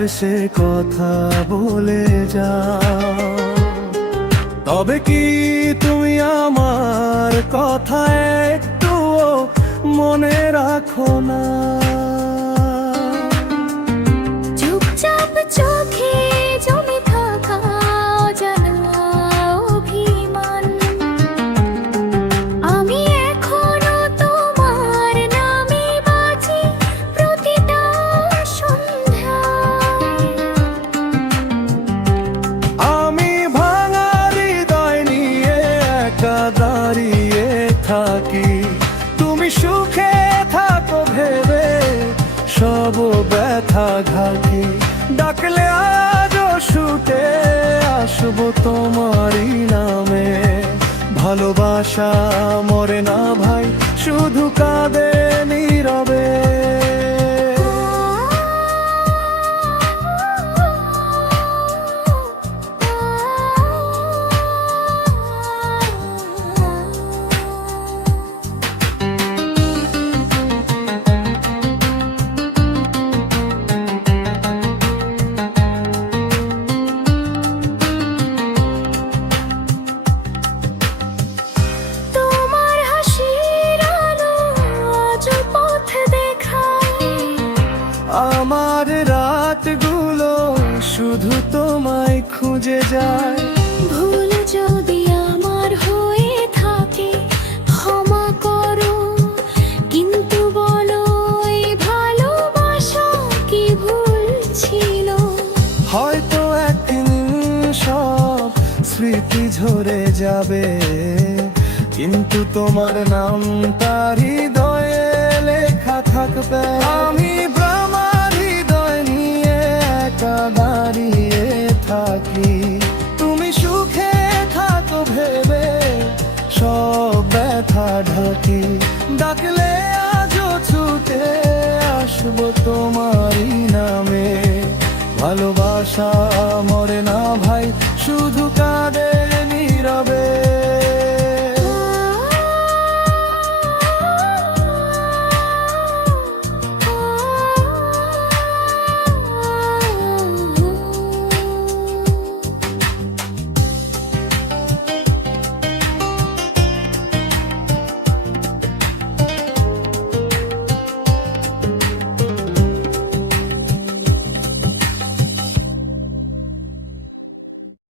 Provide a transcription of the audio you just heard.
একবার সে কথা বলে যাও। তবে কি তুমি আমার কথা একটুও মনে রাখো না? চুপচাপ চোখে জমে থাকা অজানা অভিমান, আমি এখনো তোমার নামে বাঁচি প্রতিটা সন্ধ্যায়। আমি ভাঙা হৃদয় নিয়ে একা দাঁড়িয়ে থাকি, তুমি সুখে থাকো ভেবে সব ব্যথা ঘাকি। ডাকলে আজও ছুটে আসবো তোমারই নামে। ভালোবাসা মরে না ভাই, শুধু কাঁদে নীরবে। তোমার হাসির আলো আজ পথ দেখায়, আমার রাতগুলো শুধু তোমায় খুঁজে যায়। ভুল যদি আমার হয়ে থাকে ক্ষমা করো, কিন্তু বলো এই ভালোবাসা কি ভুল ছিল? হয়তো একদিন সব স্মৃতি ঝরে যাবে, কিন্তু তোমার নামটা হৃদয়ে লেখা থাকবে। আমি ব্রহ্মার হৃদয় নিয়ে একা দাঁড়িয়ে থাকি, তুমি সুখে থাকো ভেবে সব ব্যথা ঢাকি। ডাকলে আজও ছুটে আসবো তোমারই নামে। ভালোবাসা মরে না ভাই, শুধু কাঁদে